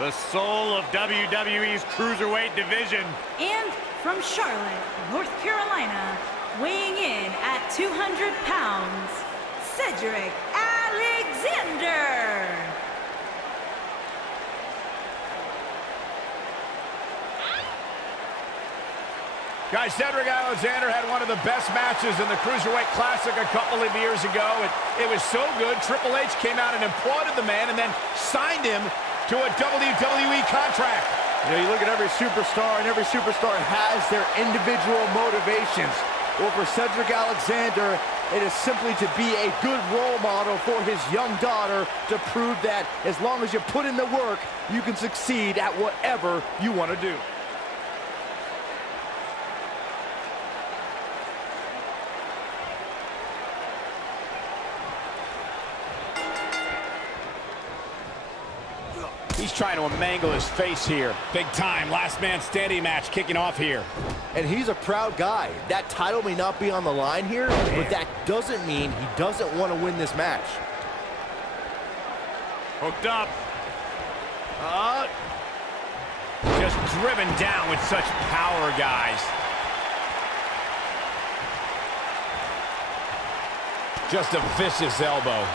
The soul of WWE's Cruiserweight division. And from Charlotte, North Carolina, weighing in at 200 pounds, Cedric Alexander. Guys, Cedric Alexander had one of the best matches in the Cruiserweight Classic a couple of years ago. It was so good, Triple H came out and applauded the man and then signed him to a WWE contract. You know, you look at every superstar, and every superstar has their individual motivations. Well, for Cedric Alexander, it is simply to be a good role model for his young daughter to prove that as long as you put in the work, you can succeed at whatever you want to do. He's trying to mangle his face here. Big time, last man standing match kicking off here. And he's a proud guy. That title may not be on the line here, but that doesn't mean he doesn't want to win this match. Hooked up. Just driven down with such power, guys. Just a vicious elbow.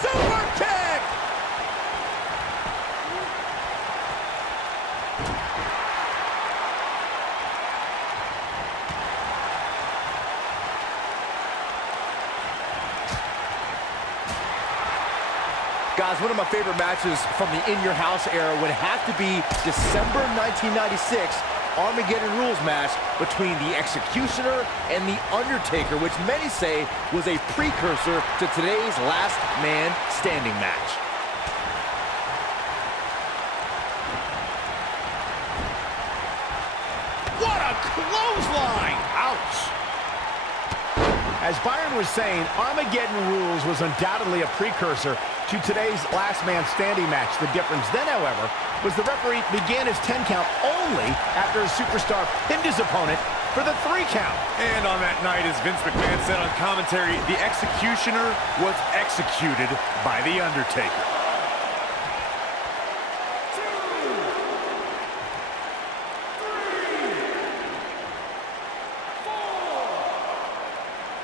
Super kick! Guys, one of my favorite matches from the In Your House era would have to be December 1996 Armageddon Rules match between the Executioner and the Undertaker, which many say was a precursor to today's Last Man Standing match. What a clothesline! Ouch! As Byron was saying, Armageddon Rules was undoubtedly a precursor to today's Last Man Standing match. The difference then, however, was the referee began his 10 count only after a superstar pinned his opponent for the 3 count. And on that night, as Vince McMahon said on commentary, the Executioner was executed by The Undertaker.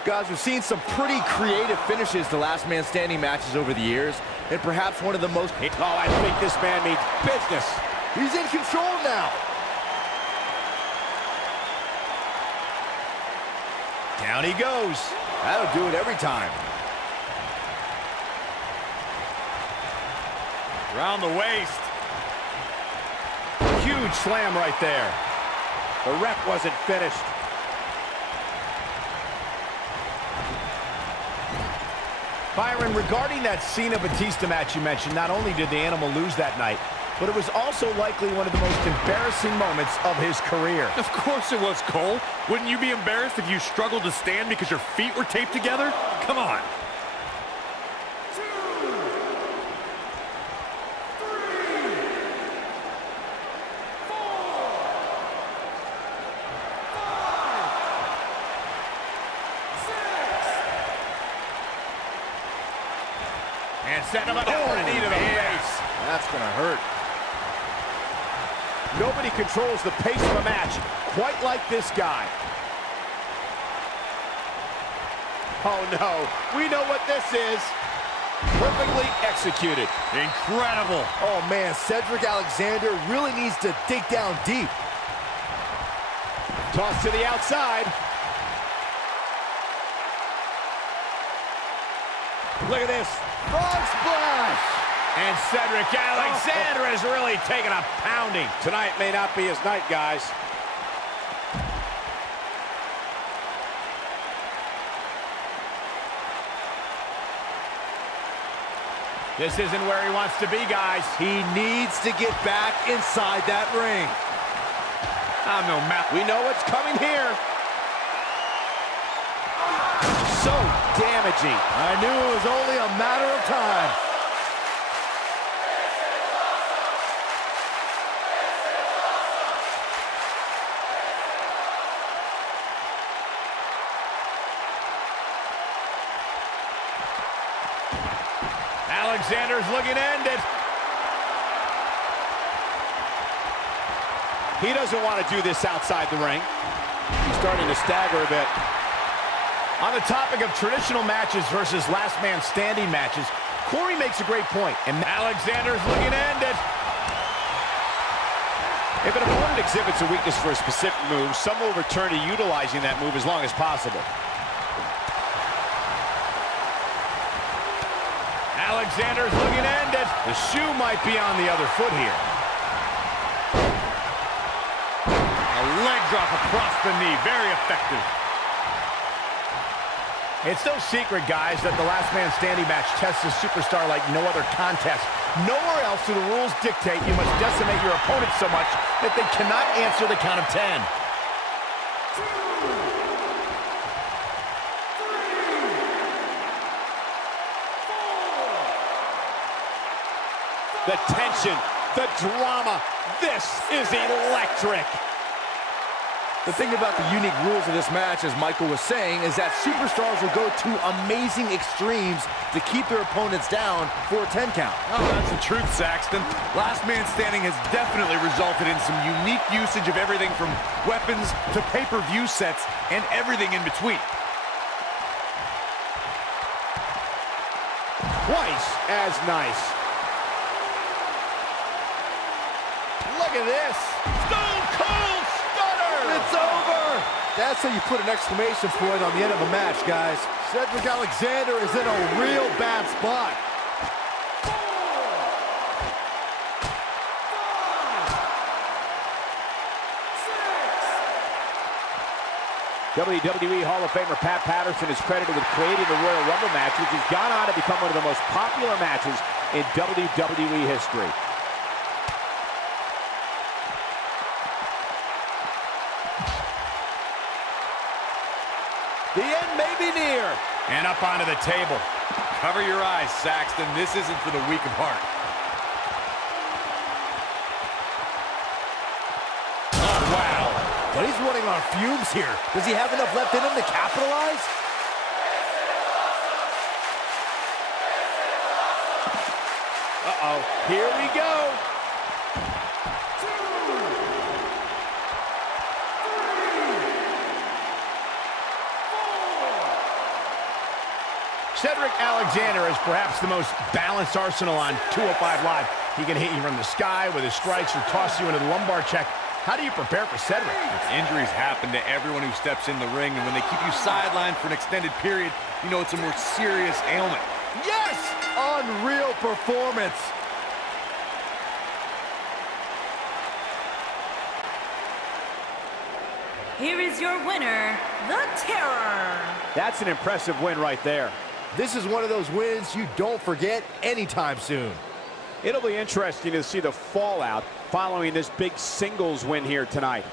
Guys, we've seen some pretty creative finishes to Last Man Standing matches over the years, and perhaps one of the most... Oh, I think this man means business. He's in control now. Down he goes. That'll do it every time. Around the waist. Huge slam right there. The rep wasn't finished. Byron, regarding that Cena Batista match you mentioned, not only did the Animal lose that night, but it was also likely one of the most embarrassing moments of his career. Of course it was, Cole. Wouldn't you be embarrassed if you struggled to stand because your feet were taped together? Come on. And set him up for a knee to the face. That's gonna hurt. Nobody controls the pace of a match quite like this guy. Oh no, we know what this is. Perfectly executed. Incredible. Oh man, Cedric Alexander really needs to dig down deep. Toss to the outside. Look at this. Frog splash! And Cedric Alexander has really taken a pounding. Tonight may not be his night, guys. This isn't where he wants to be, guys. He needs to get back inside that ring. I'm no map. We know what's coming here. So damaging. I knew it was only a matter of time. Alexander's looking to end it. He doesn't want to do this outside the ring. He's starting to stagger a bit. On the topic of traditional matches versus last man standing matches, Corey makes a great point, and Alexander's looking to end it. If an opponent exhibits a weakness for a specific move, some will return to utilizing that move as long as possible. Alexander's looking to end it. The shoe might be on the other foot here. A leg drop across the knee, very effective. It's no secret, guys, that the last man standing match tests a superstar like no other contest. Nowhere else do the rules dictate you must decimate your opponent so much that they cannot answer the count of 10. The tension, the drama, this is electric. The thing about the unique rules of this match, as Michael was saying, is that superstars will go to amazing extremes to keep their opponents down for a 10 count. Oh, that's the truth, Saxton. Last Man Standing has definitely resulted in some unique usage of everything from weapons to pay-per-view sets and everything in between. Twice as nice. Look at this. Stone Cold Stunner! It's over! That's how you put an exclamation point on the end of a match, guys. Cedric Alexander is in a real bad spot. WWE Hall of Famer Pat Patterson is credited with creating the Royal Rumble match, which has gone on to become one of the most popular matches in WWE history. The end may be near. And up onto the table. Cover your eyes, Saxton. This isn't for the weak of heart. Oh, wow. But he's running on fumes here. Does he have enough left in him to capitalize? Uh-oh. Here we go. Cedric Alexander is perhaps the most balanced arsenal on 205 Live. He can hit you from the sky with his strikes or toss you into the lumbar check. How do you prepare for Cedric? Injuries happen to everyone who steps in the ring, and when they keep you sidelined for an extended period, you know it's a more serious ailment. Yes! Unreal performance. Here is your winner, The Terror. That's an impressive win right there. This is one of those wins you don't forget anytime soon. It'll be interesting to see the fallout following this big singles win here tonight.